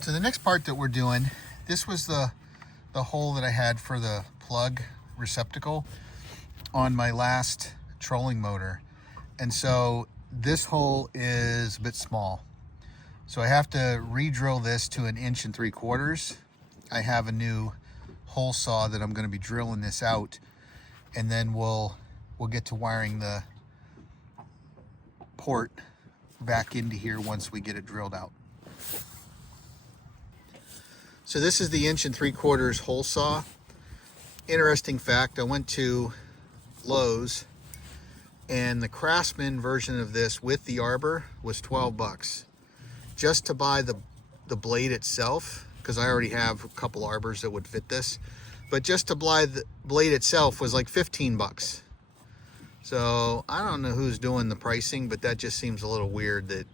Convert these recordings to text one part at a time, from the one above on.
So the next part that we're doing, this was the hole that I had for the plug receptacle on my last trolling motor. And so this hole is a bit small. So I have to re-drill this to 1 3/4 inches. I have a new hole saw that I'm going to be drilling this out, and then we'll get to wiring the port back into here once we get it drilled out. So this is the 1 3/4 inches hole saw. Interesting fact, I went to Lowe's and the Craftsman version of this with the arbor was 12 bucks. Just to buy the blade itself, because I already have a couple arbors that would fit this, but just to buy the blade itself was like 15 bucks. So I don't know who's doing the pricing, but that just seems a little weird that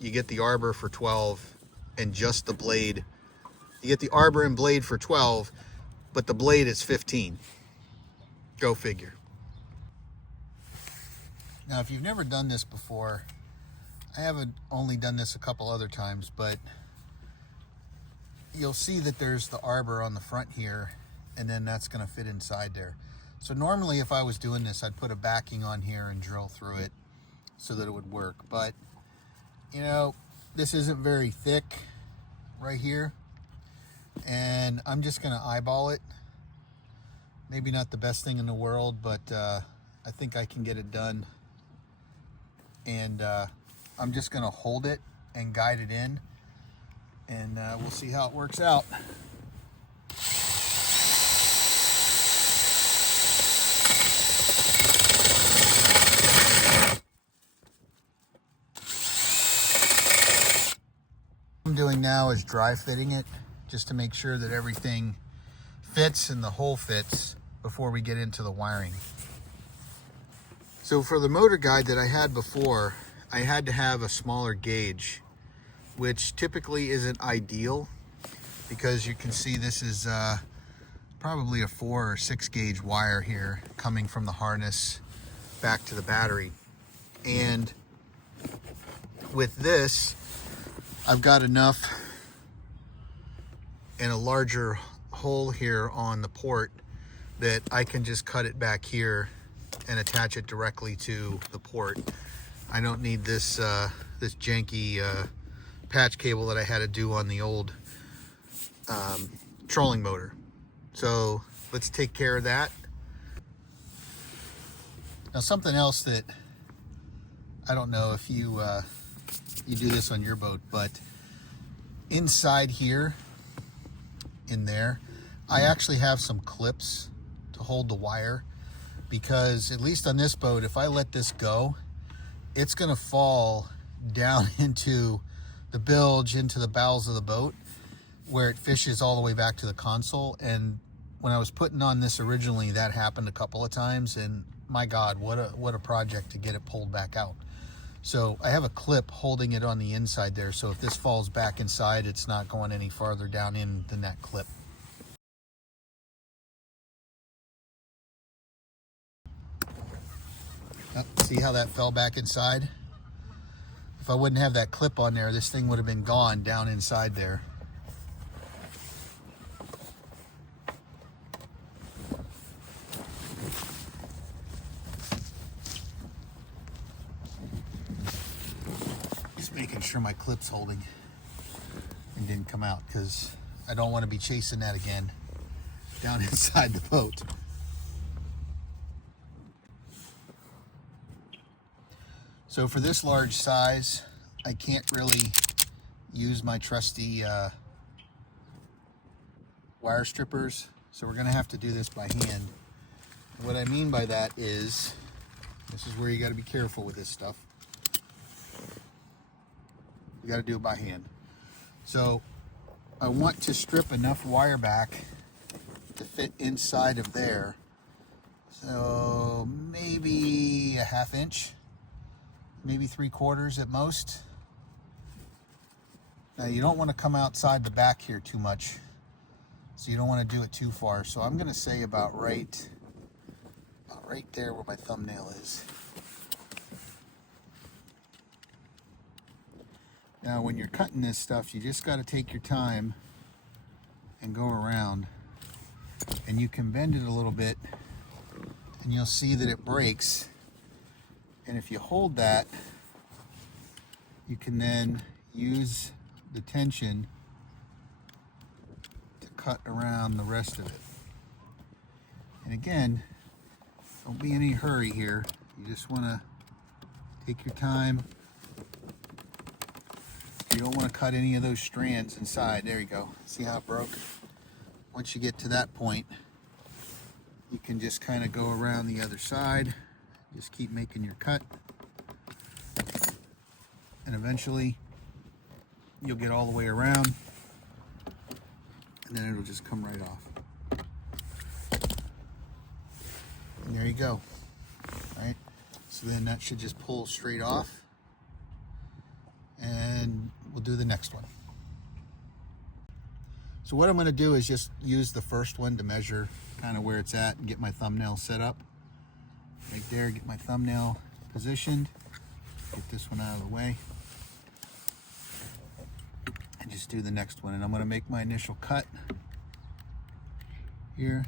you get the arbor for 12 and just the blade. You get the arbor and blade for 12, but the blade is 15. Go figure. Now, if you've never done this before, I haven't only done this a couple other times, but you'll see that there's the arbor on the front here, and then that's going to fit inside there. So normally if I was doing this, I'd put a backing on here and drill through it so that it would work. But, you know, this isn't very thick right here, and I'm just going to eyeball it. Maybe not the best thing in the world, but I think I can get it done. And I'm just going to hold it and guide it in, and we'll see how it works out. What I'm doing now is dry fitting it just to make sure that everything fits and the hole fits before we get into the wiring. So for the motor guide that I had before, I had to have a smaller gauge, which typically isn't ideal because you can see this is probably a 4 or 6 gauge wire here coming from the harness back to the battery. And with this, I've got enough and a larger hole here on the port that I can just cut it back here and attach it directly to the port. I don't need this this janky patch cable that I had to do on the old trolling motor. So let's take care of that. Now, something else that I don't know if you you do this on your boat, but inside here, in there, I actually have some clips to hold the wire, because at least on this boat, if I let this go, it's going to fall down into the bilge, into the bowels of the boat, where it fishes all the way back to the console. And when I was putting on this originally, that happened a couple of times, and my God, what a project to get it pulled back out. So I have a clip holding it on the inside there, so if this falls back inside, it's not going any farther down in than that clip. See how that fell back inside? If I wouldn't have that clip on there, this thing would have been gone down inside there. Just making sure my clip's holding and didn't come out, because I don't want to be chasing that again down inside the boat. So for this large size, I can't really use my trusty wire strippers, so we're gonna have to do this by hand. What I mean by that is, this is where you gotta be careful with this stuff. You gotta do it by hand. So I want to strip enough wire back to fit inside of there. So maybe a 1/2 inch. Maybe 3/4 at most. Now you don't want to come outside the back here too much, so you don't want to do it too far. So I'm going to say about right there where my thumbnail is. Now when you're cutting this stuff, you just got to take your time and go around, and you can bend it a little bit and you'll see that it breaks. And if you hold that, you can then use the tension to cut around the rest of it. And again, don't be in any hurry here. You just want to take your time. You don't want to cut any of those strands inside. There you go. See how it broke? Once you get to that point, you can just kind of go around the other side. Just keep making your cut. And eventually, you'll get all the way around. And then it'll just come right off. And there you go. All right? So then that should just pull straight off. And we'll do the next one. So what I'm going to do is just use the first one to measure kind of where it's at and get my thumbnail set up. Right there, get my thumbnail positioned. Get this one out of the way. And just do the next one. And I'm going to make my initial cut here.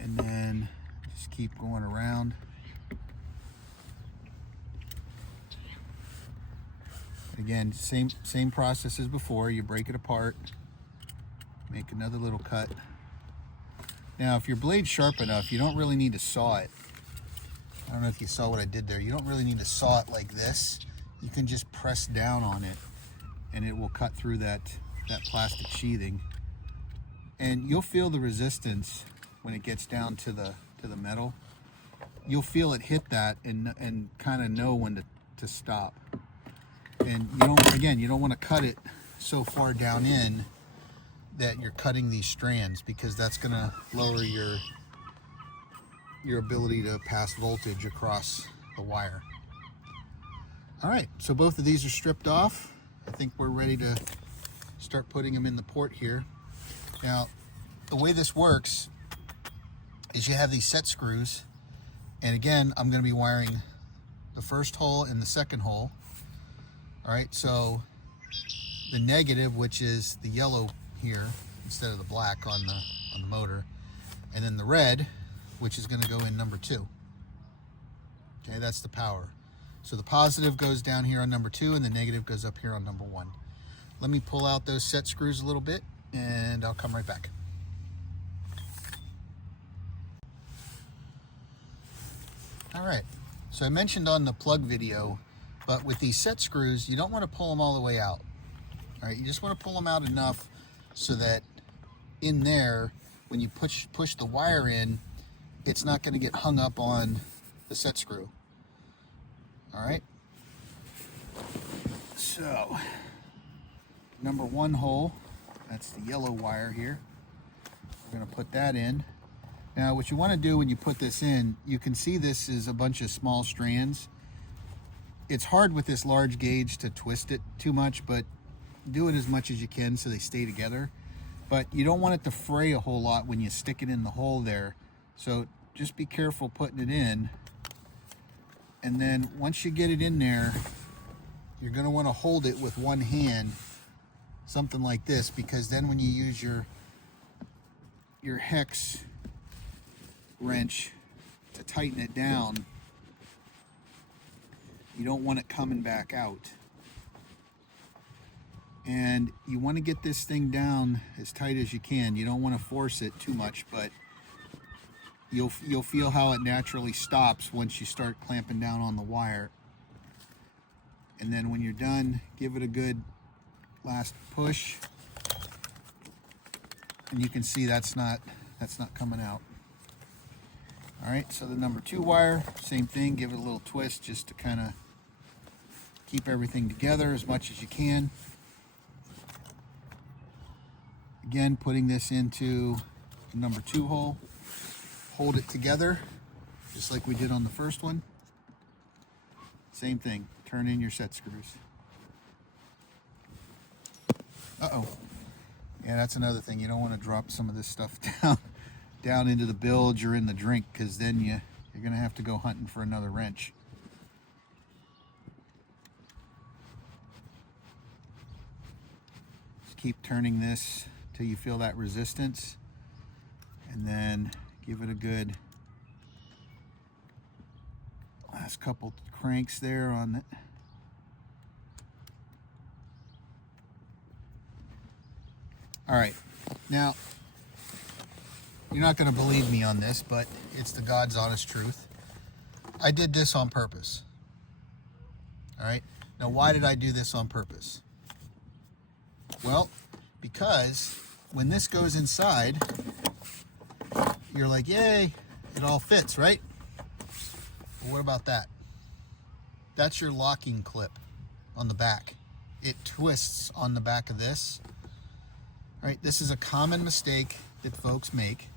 And then just keep going around. Again, same process as before. You break it apart, make another little cut. Now, if your blade's sharp enough, you don't really need to saw it. I don't know if you saw what I did there. You don't really need to saw it like this. You can just press down on it, and it will cut through that plastic sheathing. And you'll feel the resistance when it gets down to the metal. You'll feel it hit that and kind of know when to stop. And you don't want to cut it so far down in that you're cutting these strands, because that's going to lower your ability to pass voltage across the wire. All right, so both of these are stripped off. I think we're ready to start putting them in the port here. Now, the way this works is you have these set screws, and again, I'm going to be wiring the first hole and the second hole. All right, so the negative, which is the yellow here instead of the black on the motor, and then the red, which is going to go in number 2. Okay, that's the power. So the positive goes down here on number 2, and the negative goes up here on number 1. Let me pull out those set screws a little bit, and I'll come right back. All right, so I mentioned on the plug video, but with these set screws, you don't want to pull them all the way out. All right, you just want to pull them out enough so that in there, when you push the wire in, it's not going to get hung up on the set screw. All right. So, number 1 hole, that's the yellow wire here. We're going to put that in. Now, what you want to do when you put this in, you can see this is a bunch of small strands. It's hard with this large gauge to twist it too much, but do it as much as you can so they stay together. But you don't want it to fray a whole lot when you stick it in the hole there. So just be careful putting it in. And then once you get it in there, you're going to want to hold it with one hand, something like this, because then when you use your hex wrench to tighten it down, you don't want it coming back out. And you want to get this thing down as tight as you can. You don't want to force it too much, but you'll feel how it naturally stops once you start clamping down on the wire. And then when you're done, give it a good last push. And you can see that's not coming out. All right, so the number 2 wire, same thing, give it a little twist just to kind of keep everything together as much as you can. Again, putting this into the number 2 hole. Hold it together, just like we did on the first one. Same thing, turn in your set screws. Uh-oh. Yeah, that's another thing. You don't want to drop some of this stuff down into the bilge or in the drink, because then you're going to have to go hunting for another wrench. keep turning this till you feel that resistance, and then give it a good last couple cranks there on it. All right, now you're not going to believe me on this, but it's the God's honest truth. I did this on purpose. All right, now why did I do this on purpose? Well, because when this goes inside, you're like, yay, it all fits, right? But what about that? That's your locking clip on the back. It twists on the back of this. All right, this is a common mistake that folks make.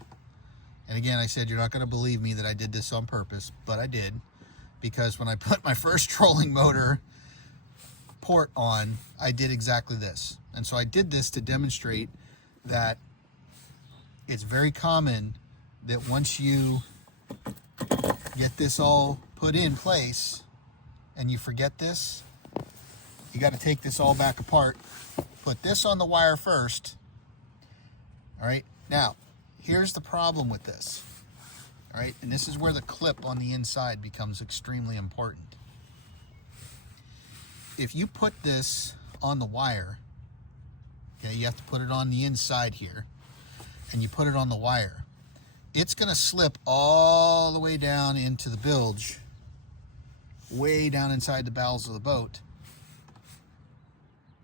And again, I said you're not going to believe me that I did this on purpose, but I did. Because when I put my first trolling motor port on, I did exactly this. And so I did this to demonstrate that it's very common that once you get this all put in place and you forget this, you got to take this all back apart, put this on the wire first. All right, now here's the problem with this. All right, and this is where the clip on the inside becomes extremely important. If you put this on the wire, okay, you have to put it on the inside here, and you put it on the wire, it's going to slip all the way down into the bilge, way down inside the bowels of the boat,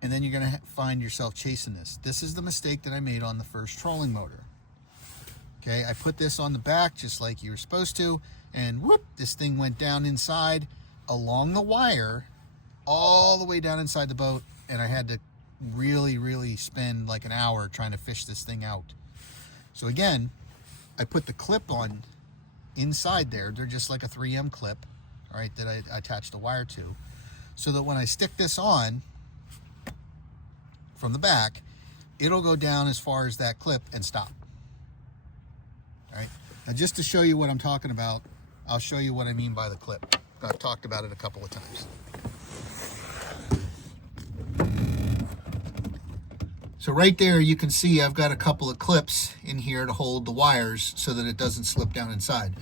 and then you're going to find yourself chasing this. This is the mistake that I made on the first trolling motor. Okay, I put this on the back just like you were supposed to, and whoop, this thing went down inside along the wire all the way down inside the boat, and I had to really spend like an hour trying to fish this thing out. So again, I put the clip on inside there. They're just like a 3M clip, all right, that I attached the wire to, so that when I stick this on from the back, it'll go down as far as that clip and stop. All right, now just to show you what I'm talking about, I'll show you what I mean by the clip. I've talked about it a couple of times. So right there you can see I've got a couple of clips in here to hold the wires so that it doesn't slip down inside.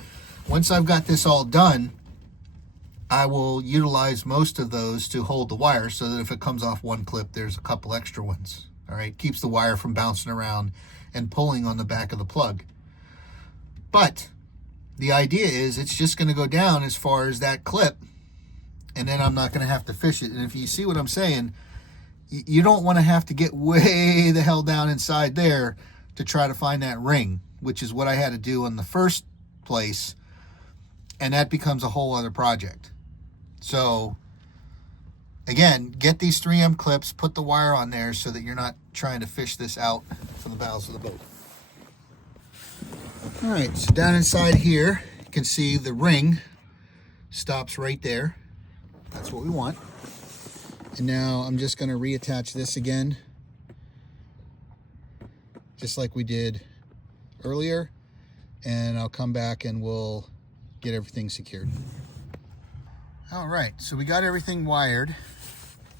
Once I've got this all done, I will utilize most of those to hold the wire so that if it comes off one clip, there's a couple extra ones. All right, keeps the wire from bouncing around and pulling on the back of the plug. But the idea is it's just going to go down as far as that clip, and then I'm not going to have to fish it. And if you see what I'm saying, you don't want to have to get way the hell down inside there to try to find that ring, which is what I had to do in the first place, and that becomes a whole other project. So again, get these 3M clips, put the wire on there so that you're not trying to fish this out from the bowels of the boat. All right, so down inside here, you can see the ring stops right there. That's what we want. And now I'm just going to reattach this again, just like we did earlier, and I'll come back and we'll get everything secured. All right, so we got everything wired.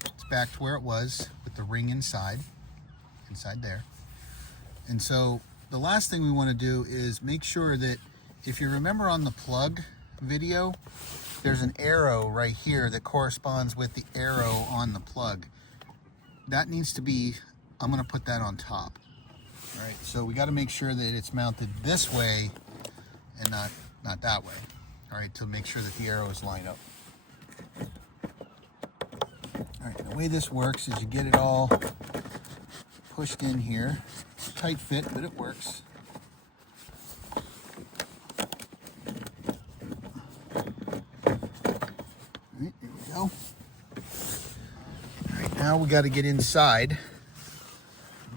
It's back to where it was with the ring inside there. And so the last thing we want to do is make sure that, if you remember on the plug video, there's an arrow right here that corresponds with the arrow on the plug. That needs to be, I'm going to put that on top. All right, so we got to make sure that it's mounted this way and not that way. All right, to make sure that the arrows line up. All right, the way this works is you get it all pushed in here. It's a tight fit, but it works. All right, there we go. All right, now we got to get inside.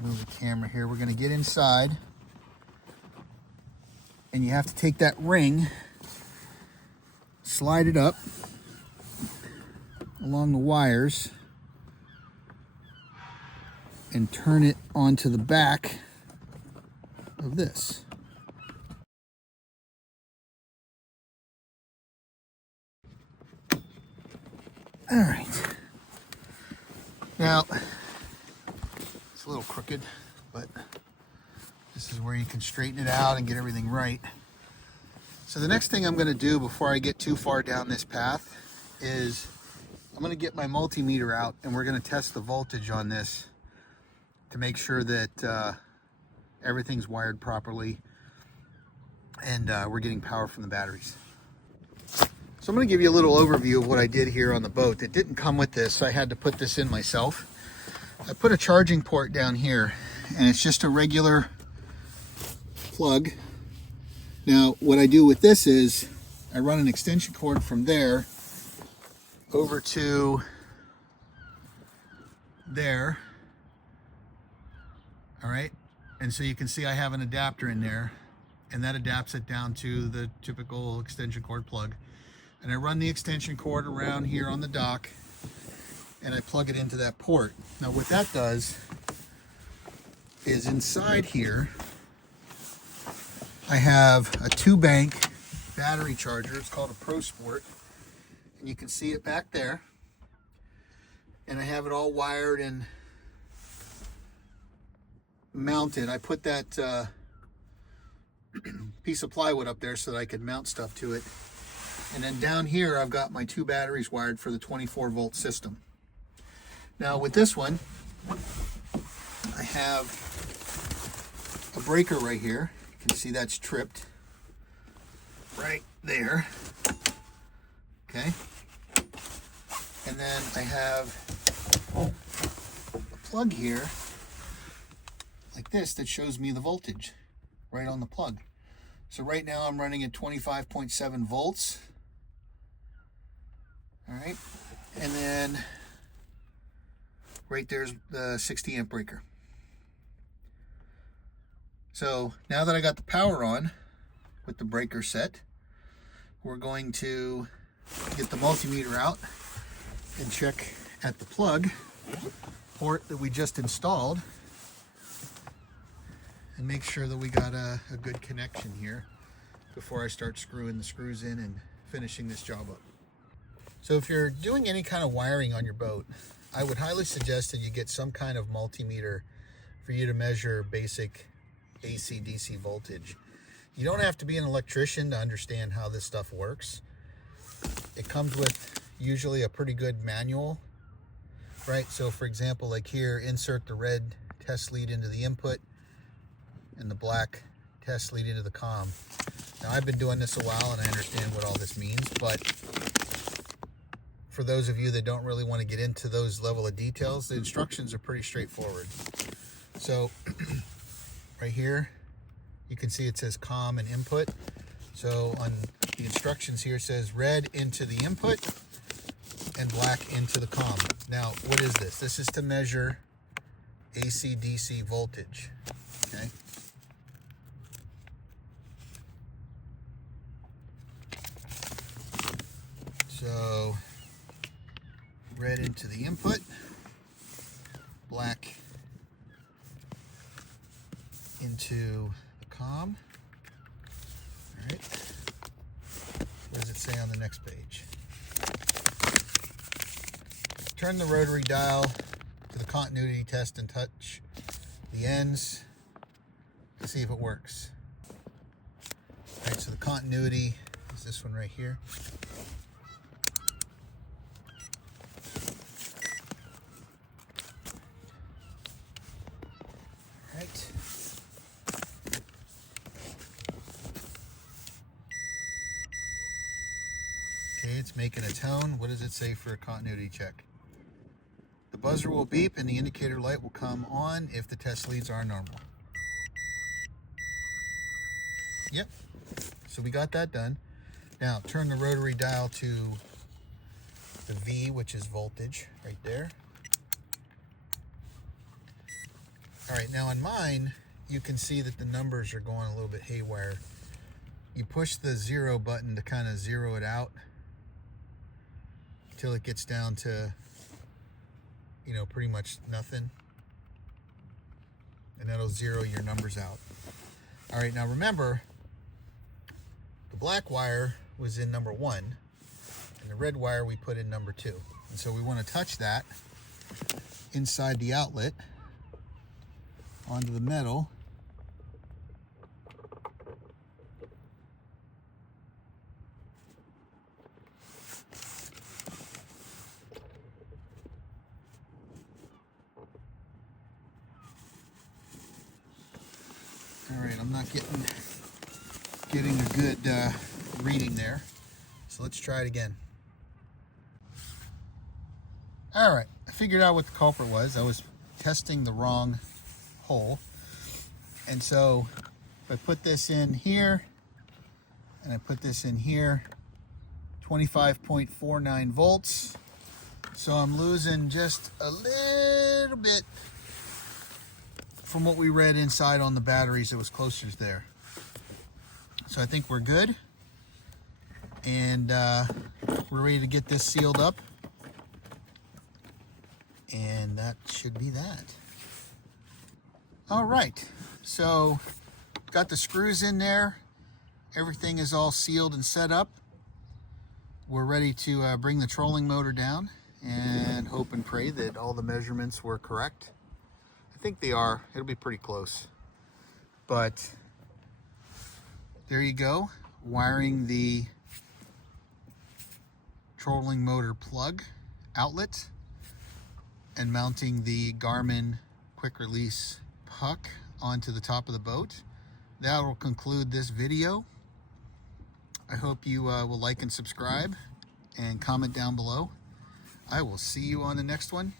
Move the camera here. We're going to get inside, and you have to take that ring, slide it up along the wires, and turn it onto the back of this. All right. Now, It's a little crooked, but this is where you can straighten it out and get everything right. So the next thing I'm going to do before I get too far down this path is I'm going to get my multimeter out, and we're going to test the voltage on this to make sure that everything's wired properly and we're getting power from the batteries. So I'm going to give you a little overview of what I did here on the boat. It didn't come with this, so I had to put this in myself. I put a charging port down here, and it's just a regular plug. Now what I do with this is I run an extension cord from there over to there. All right, and so you can see I have an adapter in there, and that adapts it down to the typical extension cord plug. And I run the extension cord around here on the dock, and I plug it into that port. Now what that does is inside here I have a 2-bank battery charger. It's called a Pro Sport, and you can see it back there. And I have it all wired and mounted. I put that piece of plywood up there so that I could mount stuff to it. And then down here I've got my 2 batteries wired for the 24-volt system. Now with this one, I have a breaker right here. You can see that's tripped right there. Okay. And then I have a plug here like this that shows me the voltage right on the plug. So right now I'm running at 25.7 volts. All right. And then right there's the 60 amp breaker. So now that I got the power on with the breaker set, we're going to get the multimeter out and check at the plug port that we just installed and make sure that we got a good connection here before I start screwing the screws in and finishing this job up. So if you're doing any kind of wiring on your boat, I would highly suggest that you get some kind of multimeter for you to measure basic AC/DC voltage. You don't have to be an electrician to understand how this stuff works. It comes with usually a pretty good manual, right? So for example, like here, insert the red test lead into the input and the black test lead into the comm. Now I've been doing this a while and I understand what all this means, but for those of you that don't really want to get into those level of details, the instructions are pretty straightforward. So right here, you can see it says comm and input. So on the instructions here, it says red into the input and black into the comm. Now, what is this? This is to measure AC/DC voltage, okay? So red into the input, black into the comm. All right. What does it say on the next page? Turn the rotary dial to the continuity test and touch the ends to see if it works. All right, so the continuity is this one right here. All right. Okay, it's making a tone. What does it say for a continuity check? The buzzer will beep and the indicator light will come on if the test leads are normal. Yep, so we got that done. Now turn the rotary dial to the V, which is voltage, right there. All right, now on mine, you can see that the numbers are going a little bit haywire. You push the 0 button to kind of zero it out until it gets down to, you know, pretty much nothing. And that'll zero your numbers out. All right, now remember, the black wire was in number 1, and the red wire we put in number 2. And so we want to touch that inside the outlet onto the metal. All right, I'm not getting a good reading there, so let's try it again. All right, I figured out what the culprit was. I was testing the wrong hole, and so if I put this in here and I put this in here, 25.49 volts, so I'm losing just a little bit from what we read inside on the batteries. It was closer to there. So I think we're good, and we're ready to get this sealed up, and that should be that. All right, so got the screws in there. Everything is all sealed and set up. We're ready to bring the trolling motor down and hope and pray that all the measurements were correct. I think they are. It'll be pretty close. But there you go. Wiring the trolling motor plug outlet and mounting the Garmin quick release puck onto the top of the boat. That will conclude this video. I hope you will like and subscribe and comment down below. I will see you on the next one.